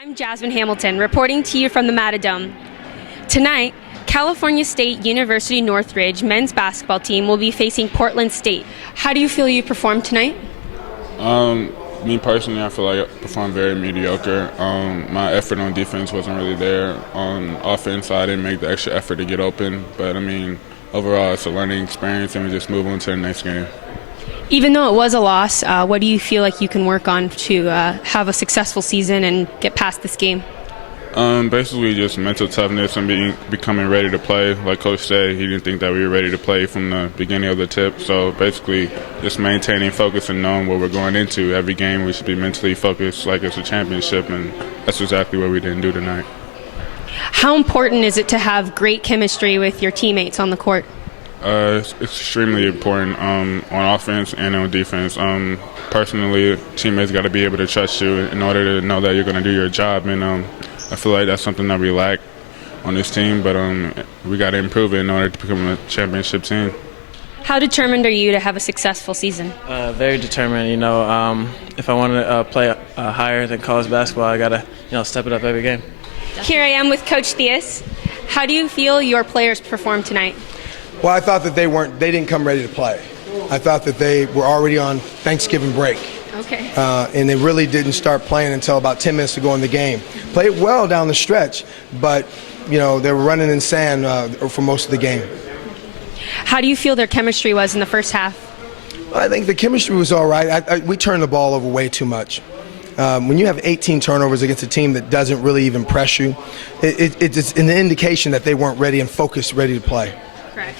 I'm Jasmine Hamilton, reporting to you from the Matadome. Tonight, California State University Northridge men's basketball team will be facing Portland State. How do you feel you performed tonight? Me personally, I feel like I performed very mediocre. My effort on defense wasn't really there. On offense, I didn't make the extra effort to get open. But, overall, it's a learning experience, and we just move on to the next game. Even though it was a loss, what do you feel like you can work on to have a successful season and get past this game? Basically just mental toughness and becoming ready to play. Like Coach said, he didn't think that we were ready to play from the beginning of the tip. So basically just maintaining focus and knowing what we're going into. Every game we should be mentally focused like it's a championship, and that's exactly what we didn't do tonight. How important is it to have great chemistry with your teammates on the court? It's extremely important on offense and on defense. Personally, teammates got to be able to trust you in order to know that you're going to do your job, and I feel like that's something that we lack on this team, but we got to improve it in order to become a championship team. How determined are you to have a successful season? Very determined. If I want to play higher than college basketball, I got to step it up every game. Here I am with Coach Theus. How do you feel your players performed tonight? Well, I thought that they didn't come ready to play. I thought that they were already on Thanksgiving break. Okay. And they really didn't start playing until about 10 minutes to go in the game. Played well down the stretch, but, they were running in sand for most of the game. How do you feel their chemistry was in the first half? I think the chemistry was all right. We turned the ball over way too much. When you have 18 turnovers against a team that doesn't really even press you, it's an indication that they weren't ready and focused, ready to play. Correct.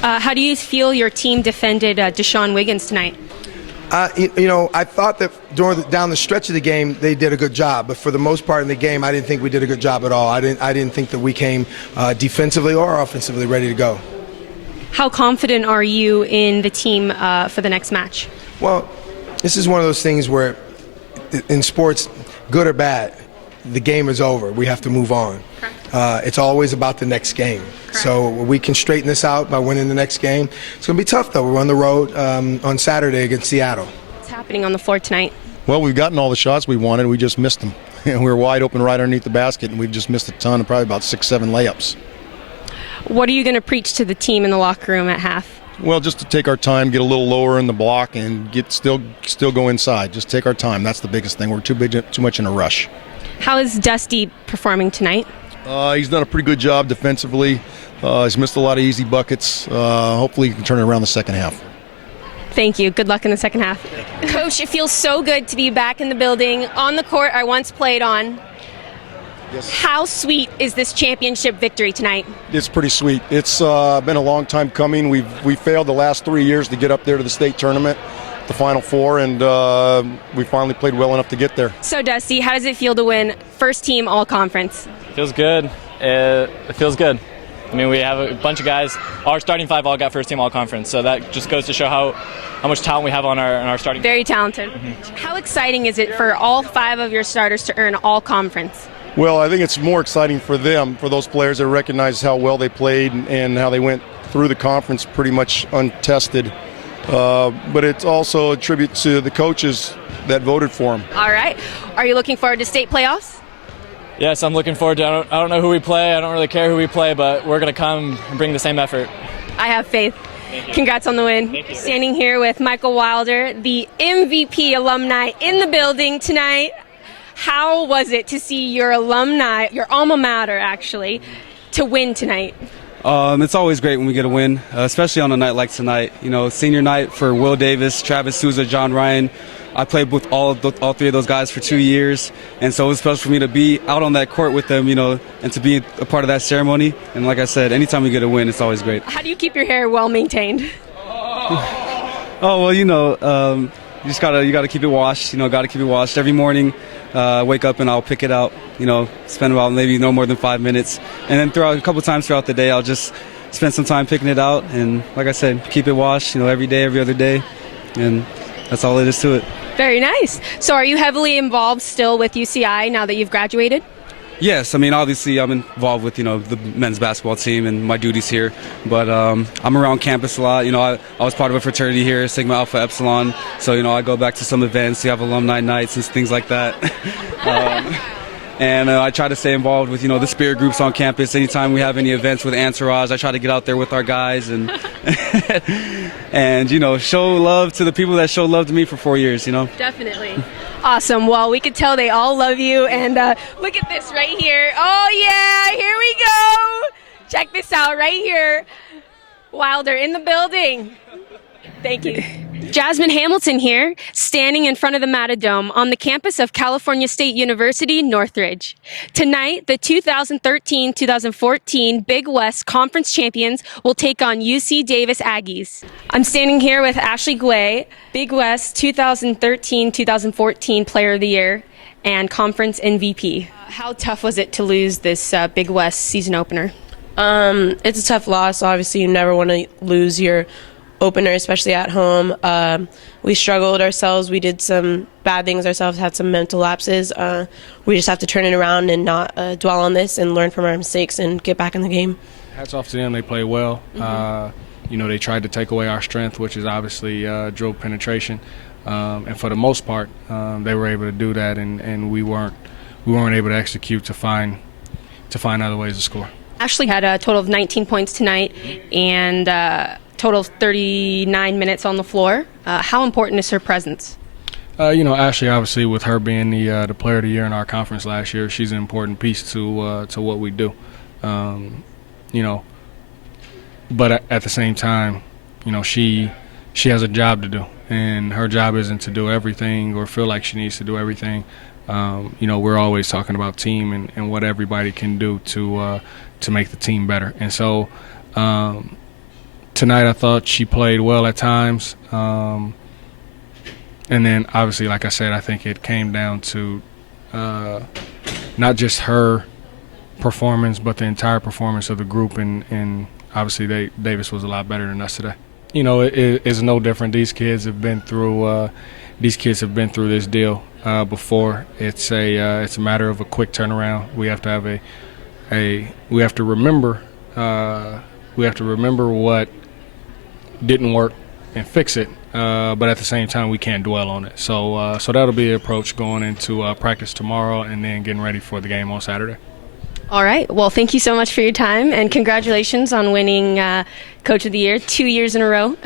How do you feel your team defended Deshaun Wiggins tonight? I thought that down the stretch of the game they did a good job, but for the most part in the game I didn't think we did a good job at all. I didn't think that we came defensively or offensively ready to go. How confident are you in the team for the next match? Well, this is one of those things where in sports, good or bad, the game is over. We have to move on. It's always about the next game. Correct. So we can straighten this out by winning the next game. It's going to be tough, though. We're on the road on Saturday against Seattle. What's happening on the floor tonight? Well, we've gotten all the shots we wanted. We just missed them. We were wide open right underneath the basket, and we've just missed a ton, probably about 6-7 layups. What are you going to preach to the team in the locker room at half? Well, just to take our time, get a little lower in the block, and still go inside. Just take our time. That's the biggest thing. We're too much in a rush. How is Dusty performing tonight? He's done a pretty good job defensively. He's missed a lot of easy buckets. Hopefully he can turn it around the second half. Thank you. Good luck in the second half. Coach, it feels so good to be back in the building, on the court I once played on. Yes. How sweet is this championship victory tonight? It's pretty sweet. It's been a long time coming. We failed the last 3 years to get up there to the state tournament, the Final Four, and we finally played well enough to get there. So, Dusty, how does it feel to win first team all-conference? Feels good. It feels good. We have a bunch of guys. Our starting five all got first team all conference, so that just goes to show how much talent we have on our starting. Very talented. Mm-hmm. How exciting is it for all 5 of your starters to earn all conference? Well, I think it's more exciting for them, for those players that recognize how well they played and how they went through the conference pretty much untested. But it's also a tribute to the coaches that voted for them. All right. Are you looking forward to state playoffs? Yes, I'm looking forward to it. I don't know who we play. I don't really care who we play, but we're going to come and bring the same effort. I have faith. Congrats on the win. Standing here with Michael Wilder, the MVP alumni in the building tonight. How was it to see your alumni, your alma mater actually, to win tonight? It's always great when we get a win, especially on a night like tonight. Senior night for Will Davis, Travis Souza, John Ryan. I played with all 3 of those guys for 2 years, and so it was special for me to be out on that court with them, and to be a part of that ceremony. And like I said, anytime we get a win, it's always great. How do you keep your hair well maintained? Oh well, you gotta keep it washed. Gotta keep it washed every morning. Wake up and I'll pick it out. Spend about maybe no more than 5 minutes, and then a couple times throughout the day, I'll just spend some time picking it out. And like I said, keep it washed. Every day, every other day, and that's all it is to it. Very nice. So are you heavily involved still with UCI now that you've graduated? Yes, obviously I'm involved with, the men's basketball team and my duties here, but I'm around campus a lot. I was part of a fraternity here, Sigma Alpha Epsilon, so, I go back to some events. You have alumni nights and things like that. And I try to stay involved with, the spirit groups on campus. Anytime we have any events with Entourage, I try to get out there with our guys and, and show love to the people that showed love to me for 4 years, Definitely. Awesome. Well, we could tell they all love you. And look at this right here. Oh, yeah. Here we go. Check this out right here. Wilder in the building. Thank you. Jasmine Hamilton here, standing in front of the Matadome on the campus of California State University, Northridge. Tonight, the 2013-2014 Big West Conference champions will take on UC Davis Aggies. I'm standing here with Ashley Guay, Big West 2013-2014 Player of the Year and Conference MVP. How tough was it to lose this Big West season opener? It's a tough loss. Obviously, you never want to lose your opener, especially at home. We struggled ourselves. We did some bad things ourselves, had some mental lapses. We just have to turn it around and not dwell on this and learn from our mistakes and get back in the game. Hats off to them. They played well. They tried to take away our strength, which is obviously dribble penetration. And for the most part, they were able to do that, and we weren't able to execute to find other ways to score. Ashley had a total of 19 points tonight and total of 39 minutes on the floor. How important is her presence? Ashley, obviously, with her being the player of the year in our conference last year, she's an important piece to what we do. But at the same time, she has a job to do, and her job isn't to do everything or feel like she needs to do everything. We're always talking about team and what everybody can do to make the team better. And so tonight I thought she played well at times. And then obviously, like I said, I think it came down to not just her performance, but the entire performance of the group. And obviously Davis was a lot better than us today. It's no different. These kids have been through this deal before. It's a matter of a quick turnaround. We have to remember what didn't work and fix it. But at the same time, we can't dwell on it. So that'll be the approach going into practice tomorrow and then getting ready for the game on Saturday. All right. Well, thank you so much for your time, and congratulations on winning Coach of the Year 2 years in a row.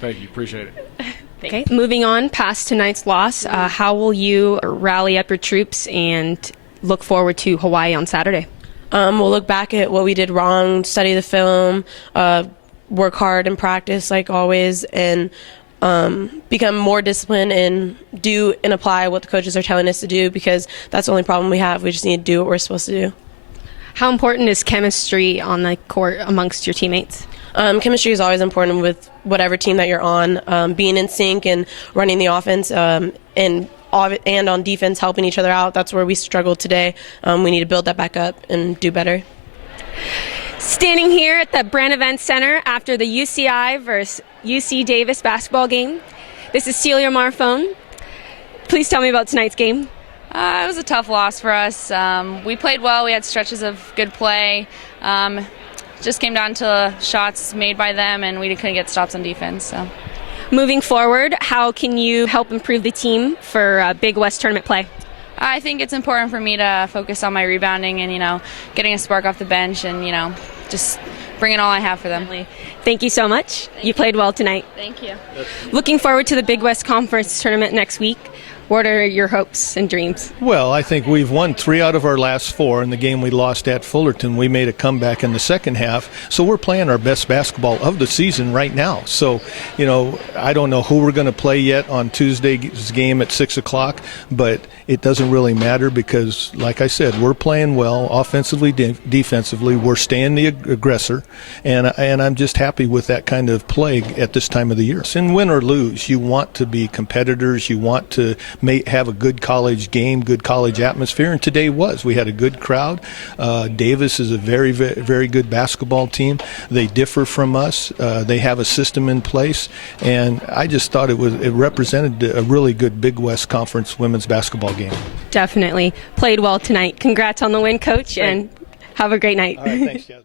Thank you. Appreciate it. Okay. Moving on past tonight's loss, how will you rally up your troops and look forward to Hawaii on Saturday? We'll look back at what we did wrong, study the film, work hard in practice like always, and become more disciplined and do and apply what the coaches are telling us to do, because that's the only problem we have. We just need to do what we're supposed to do. How important is chemistry on the court amongst your teammates? Chemistry is always important with whatever team that you're on. Being in sync and running the offense and on defense, helping each other out. That's where we struggled today. We need to build that back up and do better. Standing here at the Brand Event Center after the UCI versus UC Davis basketball game, this is Celia Marfone. Please tell me about tonight's game. It was a tough loss for us. We played well. We had stretches of good play. Just came down to shots made by them, and we couldn't get stops on defense. So, moving forward, how can you help improve the team for Big West tournament play? I think it's important for me to focus on my rebounding and, getting a spark off the bench and, just bringing all I have for them. Thank you so much. You played well tonight. Thank you. Looking forward to the Big West Conference tournament next week. What are your hopes and dreams? Well, I think we've won 3 out of our last 4. In the game we lost at Fullerton, we made a comeback in the second half. So we're playing our best basketball of the season right now. So, I don't know who we're going to play yet on Tuesday's game at 6 o'clock, but it doesn't really matter because, like I said, we're playing well offensively, defensively. We're staying the aggressor, and I'm just happy with that kind of play at this time of the year. And win or lose, you want to be competitors. You want to have a good college game, good college atmosphere, and today was. We had a good crowd. Davis is a very, very, very good basketball team. They differ from us. They have a system in place, and I just thought it represented a really good Big West Conference women's basketball game. Definitely. Played well tonight. Congrats on the win, Coach, and have a great night. All right, thanks, Jasmine.